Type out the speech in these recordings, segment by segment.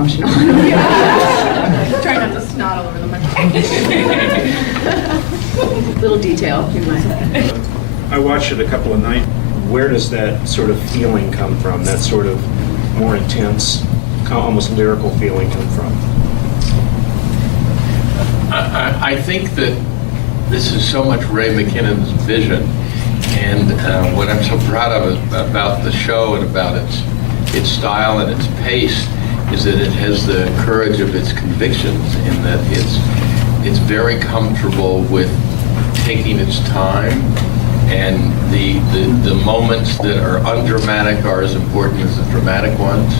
emotional. Try not to snot all over the microphone. Little detail in my. I watched it a couple of nights. Where does that sort of feeling come from? That sort of more intense, almost lyrical feeling come from? I think that this is so much Ray McKinnon's vision, and what I'm so proud of about the show and about its style and its pace is that it has the courage of its convictions, in that it's very comfortable with taking its time, and the moments that are undramatic are as important as the dramatic ones,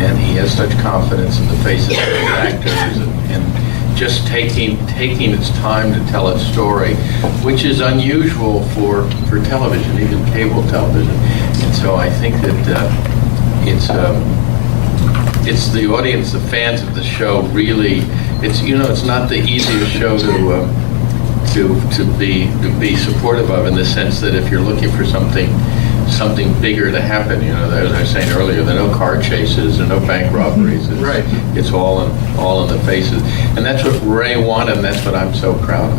and he has such confidence in the faces of the actors and just taking its time to tell its story, which is unusual for television, even cable television. And so I think that it's the audience, the fans of the show. Really, it's not the easiest show to be supportive of, in the sense that if you're looking for something bigger to happen, as I was saying earlier, there are no car chases, there are no bank robberies. Right. It's all in the faces, and that's what Ray wanted, and that's what I'm so proud of.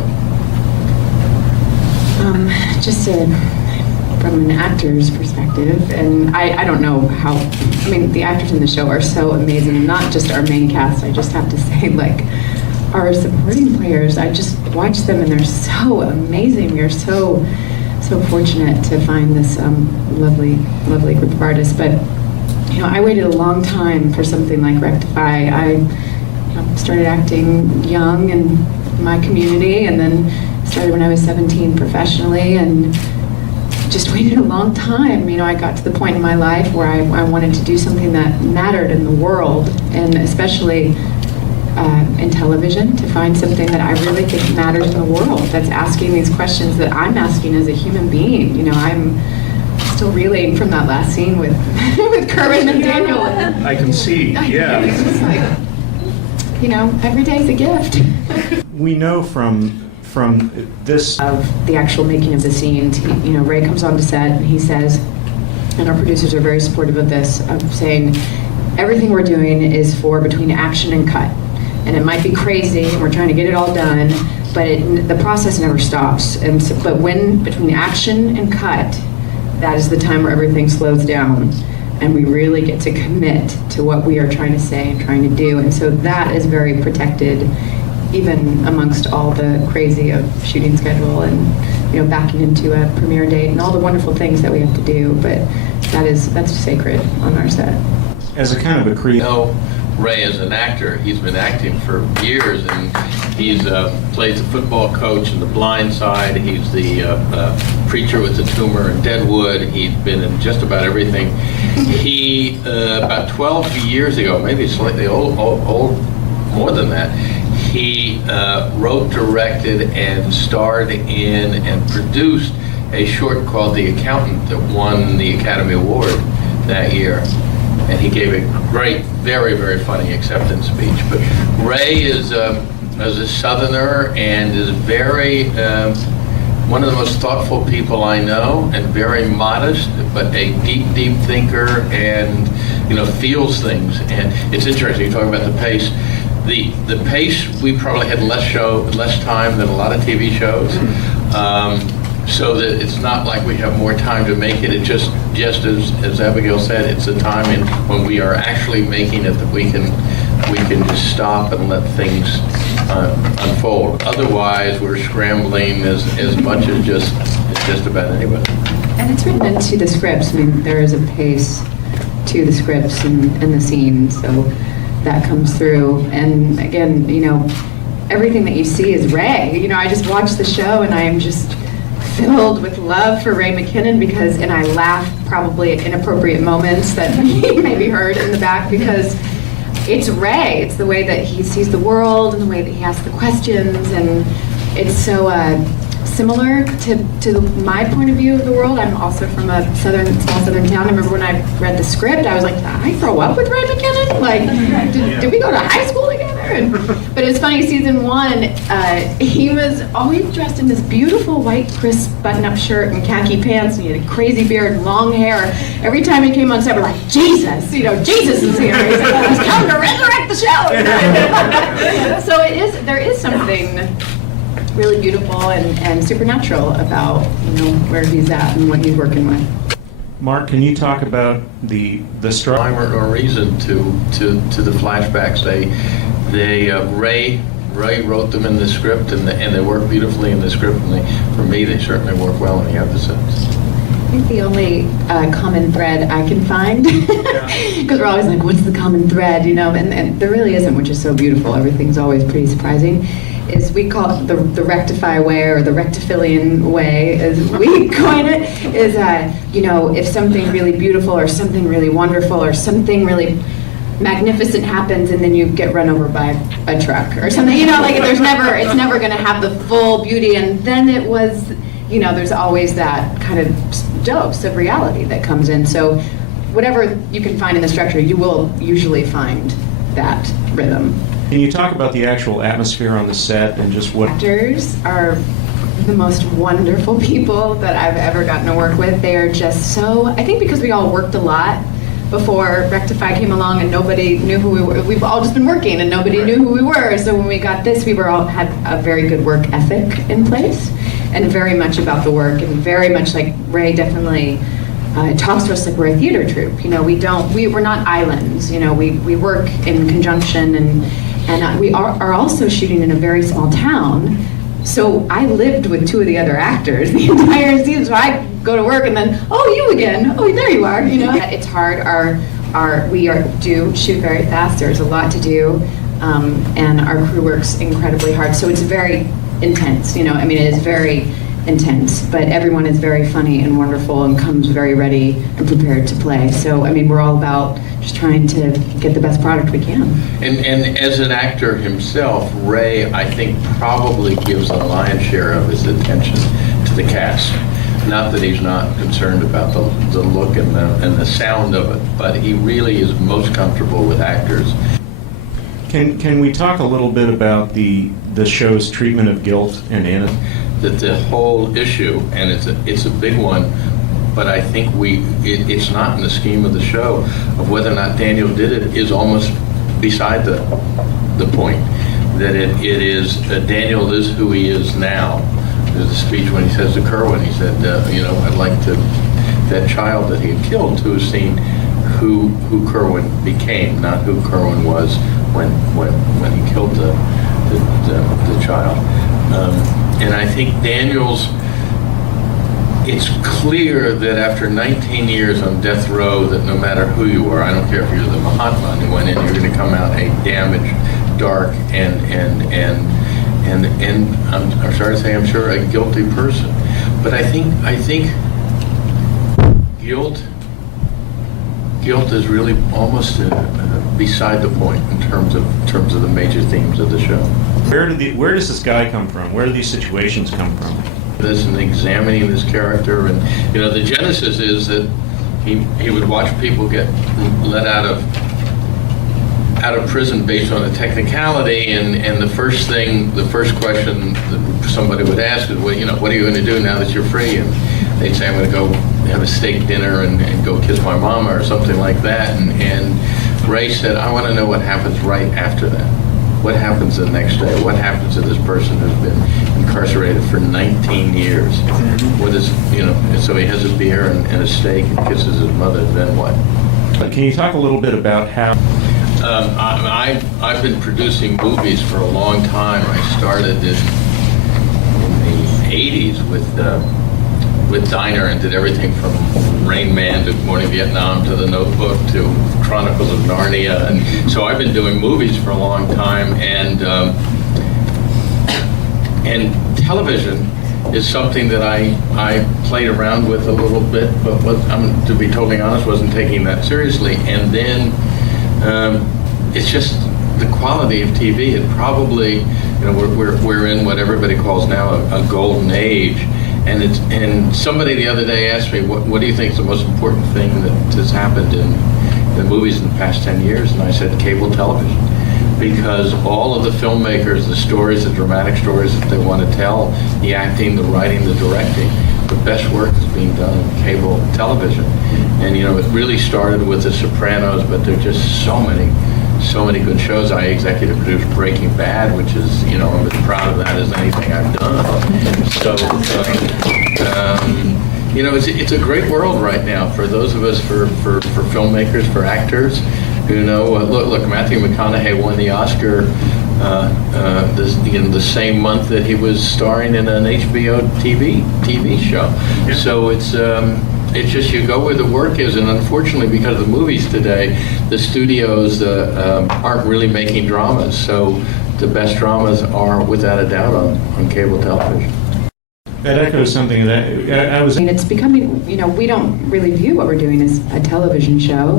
From an actor's perspective, and I don't know how. I mean, the actors in the show are so amazing. Not just our main cast. I just have to say, like, our supporting players. I just watch them, and they're so amazing. We're so fortunate to find this lovely group of artists. But I waited a long time for something like Rectify. I started acting young in my community, and then started when I was 17 professionally, and just waited a long time. I got to the point in my life where I wanted to do something that mattered in the world, and especially in television, to find something that I really think matters in the world, that's asking these questions that I'm asking as a human being. I'm still reeling from that last scene with with Kerwin and Daniel. I can see, yeah. It's just like, every day's a gift. We know from this Of the actual making of the scenes, Ray comes on to set and he says, and our producers are very supportive of this, of saying everything we're doing is for between action and cut. And it might be crazy, and we're trying to get it all done, but the process never stops. And so, but when between action and cut, that is the time where everything slows down, and we really get to commit to what we are trying to say and trying to do. And so that is very protected, even amongst all the crazy of shooting schedule and backing into a premiere date and all the wonderful things that we have to do. But that's sacred on our set. as a kind of a creative. Ray as an actor. He's been acting for years, and he's plays the football coach in The Blind Side. He's the preacher with the tumor in Deadwood. He's been in just about everything. He, about 12 years ago, maybe slightly old, more than that, he wrote, directed, and starred in and produced a short called The Accountant that won the Academy Award that year. And he gave a great, very, very funny acceptance speech. But Ray is a Southerner and is very, one of the most thoughtful people I know, and very modest, but a deep, deep thinker, and feels things. And it's interesting, you're talking about the pace. The pace, we probably had less time than a lot of TV shows. So that it's not like we have more time to make it. It just as Abigail said, it's a time when we are actually making it that we can just stop and let things unfold. Otherwise, we're scrambling as much as just about anybody. And it's written into the scripts. I mean, there is a pace to the scripts and the scenes, so that comes through. And again, everything that you see is Ray. I just watched the show and I am just filled with love for Ray McKinnon and I laugh probably at inappropriate moments that you maybe heard in the back, because it's Ray. It's the way that he sees the world and the way that he asks the questions, and it's so similar to my point of view of the world. I'm also from a small southern town. I remember when I read the script, I was like, did I grow up with Ray McKinnon? Like, did we go to high school together? But it's funny, season 1, he was always dressed in this beautiful white crisp button-up shirt and khaki pants, and he had a crazy beard and long hair. Every time he came on set, we're like, Jesus is here. He's come to resurrect the show. So there is something really beautiful and supernatural about, where he's at and what he's working with. Mark, can you talk about the struggle? Rhyme or reason to the flashbacks. Ray wrote them in the script, and they work beautifully in the script. And for me, they certainly work well in the episodes. I think the only common thread I can find, because we're always like, what's the common thread, and there really isn't, which is so beautiful. Everything's always pretty surprising. Is we call it the rectify way, or the rectifilian way, as we coin it, is if something really beautiful or something really wonderful or something really magnificent happens, and then you get run over by a truck or something, it's never going to have the full beauty, and then it was, there's always that kind of dose of reality that comes in. So whatever you can find in the structure, you will usually find that rhythm. Can you talk about the actual atmosphere on the set and just what... Actors are the most wonderful people that I've ever gotten to work with. They are just so, I think because we all worked a lot before Rectify came along and nobody knew who we were. We've all just been working and nobody knew who we were. So when we got this, we had a very good work ethic in place and very much about the work, and very much like Ray definitely talks to us like we're a theater troupe. We're not islands. We work in conjunction, and we are also shooting in a very small town. So I lived with two of the other actors the entire season. So I go to work and then, oh, you again. Oh, there you are. It's hard. We do shoot very fast. There's a lot to do, and our crew works incredibly hard. So it's very intense. It is very intense. But everyone is very funny and wonderful and comes very ready and prepared to play. So we're all about just trying to get the best product we can. And as an actor himself, Ray, I think, probably gives the lion's share of his attention to the cast. Not that he's not concerned about the look and the sound of it, but he really is most comfortable with actors. Can we talk a little bit about the show's treatment of guilt and innocence? That the whole issue, and it's a big one, but I think it's not in the scheme of the show of whether or not Daniel did it is almost beside the point. That it is that Daniel is who he is now. There's a speech when he says to Kerwin, he said, I'd like that child that he had killed to have seen who Kerwin became, not who Kerwin was when he killed the child. And I think it's clear that after 19 years on death row, that no matter who you are, I don't care if you're the Mahatma who went in, you're going to come out a damaged, dark, and I'm sorry to say, I'm sure a guilty person. But I think guilt is really almost beside the point in terms of the major themes of the show. Where does this guy come from? Where do these situations come from? This and examining this character, and the genesis is that he would watch people get let out of prison based on a technicality, and the first question that somebody would ask is, what are you going to do now that you're free? And they'd say, I'm going to go have a steak dinner and go kiss my mama or something like that. And Ray said, I want to know what happens right after that. What happens the next day? What happens to this person who's been incarcerated for 19 years? What is, so he has a beer and a steak and kisses his mother, then what? Can you talk a little bit about how... I've been producing movies for a long time. I started in the 80s with Diner and did everything from Rain Man to Morning Vietnam to The Notebook to Chronicles of Narnia. And so I've been doing movies for a long time, and television is something that I played around with a little bit, but to be totally honest, wasn't taking that seriously. And then it's just the quality of TV. It probably, we're in what everybody calls now a golden age. And somebody the other day asked me, what do you think is the most important thing that has happened in the movies in the past 10 years? And I said cable television. Because all of the filmmakers, the stories, the dramatic stories that they want to tell, the acting, the writing, the directing, the best work is being done in cable television. And it really started with The Sopranos, but there are just so many so many good shows. I executive produced Breaking Bad, which is, I'm as proud of that as anything I've done. So, it's a great world right now for those of us, for filmmakers, for actors, who know. Look, Matthew McConaughey won the Oscar the same month that he was starring in an HBO TV show. Yeah. So it's just you go where the work is, and unfortunately, because of the movies today, the studios aren't really making dramas. So the best dramas are, without a doubt, on cable television. That echoes something that I was. I mean, it's becoming, we don't really view what we're doing as a television show.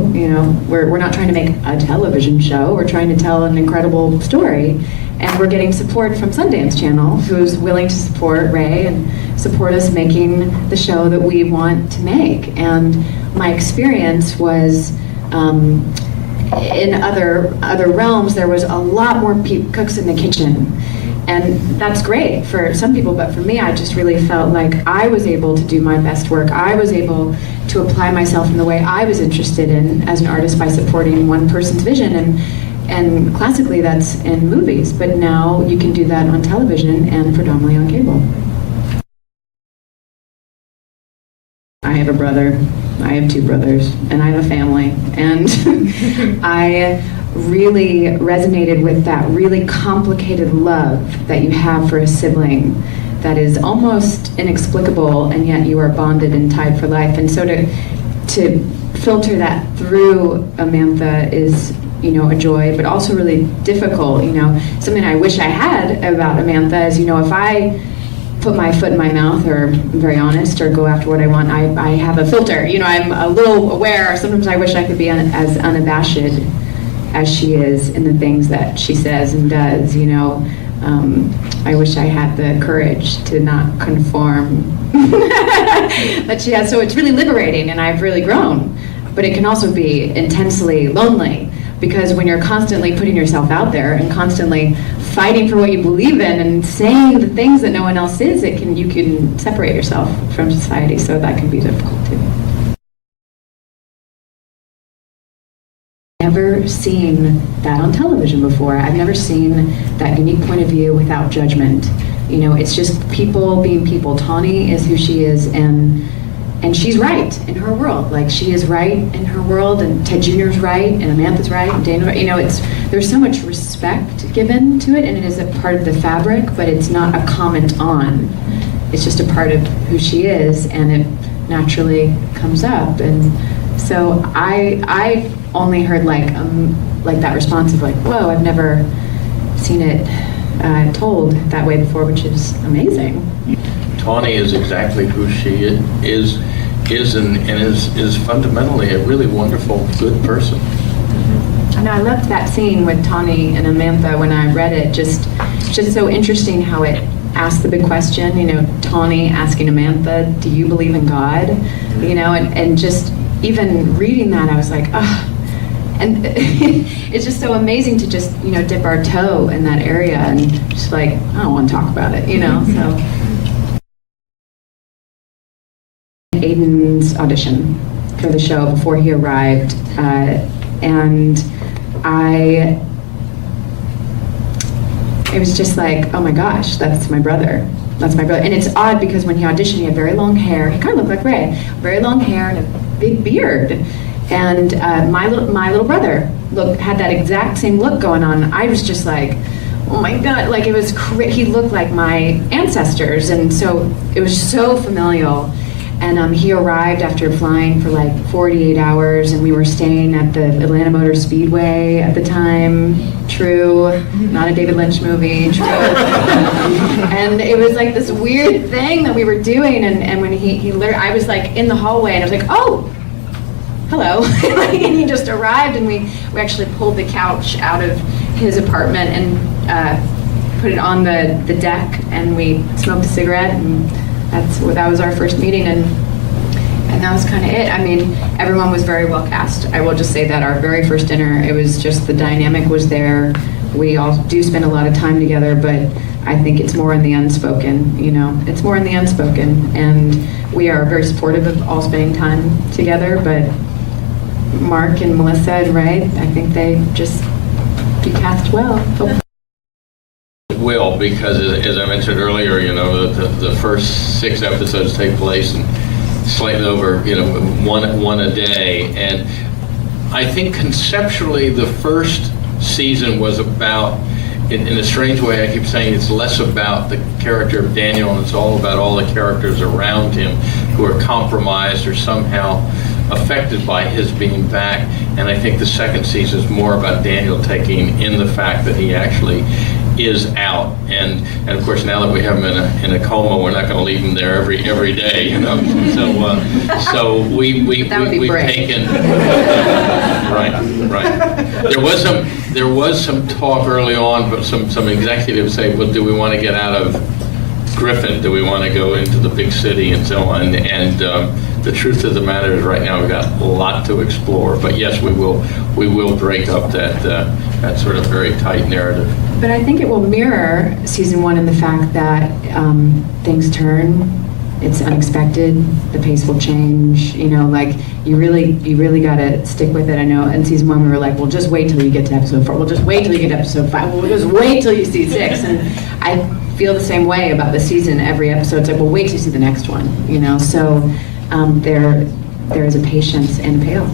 We're not trying to make a television show. We're trying to tell an incredible story. And we're getting support from Sundance Channel, who's willing to support Ray and support us making the show that we want to make. And my experience was, in other realms, there was a lot more cooks in the kitchen. And that's great for some people, but for me, I just really felt like I was able to do my best work. I was able to apply myself in the way I was interested in as an artist by supporting one person's vision. And classically, that's in movies, but now you can do that on television and predominantly on cable. I have a brother, I have two brothers, and I have a family. And I really resonated with that really complicated love that you have for a sibling that is almost inexplicable, and yet you are bonded and tied for life. And so to filter that through Amantha is, a joy, but also really difficult. Something I wish I had about Amantha is, if I put my foot in my mouth, or I'm very honest, or go after what I want, I have a filter. I'm a little aware. Sometimes I wish I could be as unabashed as she is in the things that she says and does. I wish I had the courage to not conform that she has. So it's really liberating, and I've really grown. But it can also be intensely lonely, because when you're constantly putting yourself out there and constantly fighting for what you believe in and saying the things that no one else is, you can separate yourself from society. So that can be difficult too. Never seen that on television before. I've never seen that unique point of view without judgment. It's just people being people. Tawny is who she is, and she's right in her world. Like, she is right in her world, and Ted Jr.'s right, and Amantha's right, and Dana, there's so much respect given to it, and it is a part of the fabric, but it's not a comment on. It's just a part of who she is, and it naturally comes up. And so I only heard like that response of like, whoa, I've never seen it told that way before, which is amazing. Tawny is exactly who she is and is fundamentally a really wonderful, good person. And I loved that scene with Tawny and Amantha when I read it. Just so interesting how it asked the big question. Tawny asking Amantha, "Do you believe in God?" And just even reading that, I was like, oh. And it's just so amazing to just dip our toe in that area and just like, I don't want to talk about it. So. Aiden's audition for the show before he arrived, and it was just like, oh my gosh, that's my brother. And it's odd because when he auditioned, he had very long hair. He kind of looked like Ray, very long hair and a big beard. And my little brother had that exact same look going on. I was just like, oh my God, like it was he looked like my ancestors, and so it was so familial. And he arrived after flying for like 48 hours, and we were staying at the Atlanta Motor Speedway at the time. True, not a David Lynch movie, true. And it was like this weird thing that we were doing, and when he literally, I was like in the hallway, and I was like, oh, hello. And he just arrived, and we actually pulled the couch out of his apartment and put it on the deck, and we smoked a cigarette, and that was our first meeting, and that was kind of it. I mean, everyone was very well cast. I will just say that our very first dinner, it was just the dynamic was there. We all do spend a lot of time together, but I think it's more in the unspoken, It's more in the unspoken, and we are very supportive of all spending time together, but Mark and Melissa and Ray, I think they just Be cast well. Hope. Will, because as I mentioned earlier, the first 6 episodes take place and slightly over, one a day. And I think conceptually the first season was about, in a strange way, I keep saying it's less about the character of Daniel and it's all about all the characters around him who are compromised or somehow affected by his being back. And I think the second season is more about Daniel taking in the fact that he actually is out. And of course, now that we have him in a coma, we're not going to leave him there every day, So we've brave. taken. Right. There was some talk early on, but some executives say, well, do we want to get out of Griffin? Do we want to go into the big city and so on? And the truth of the matter is, right now we've got a lot to explore. But yes, we will break up that sort of very tight narrative. But I think it will mirror season 1 in the fact that things turn. It's unexpected. The pace will change. You really got to stick with it. I know in season 1 we were like, well, just wait till you get to episode 4. We'll just wait till you get to episode 5. We'll just wait till you see 6. And I feel the same way about the season. Every episode's like, well, wait till you see the next one. So there is a patience and a payoff.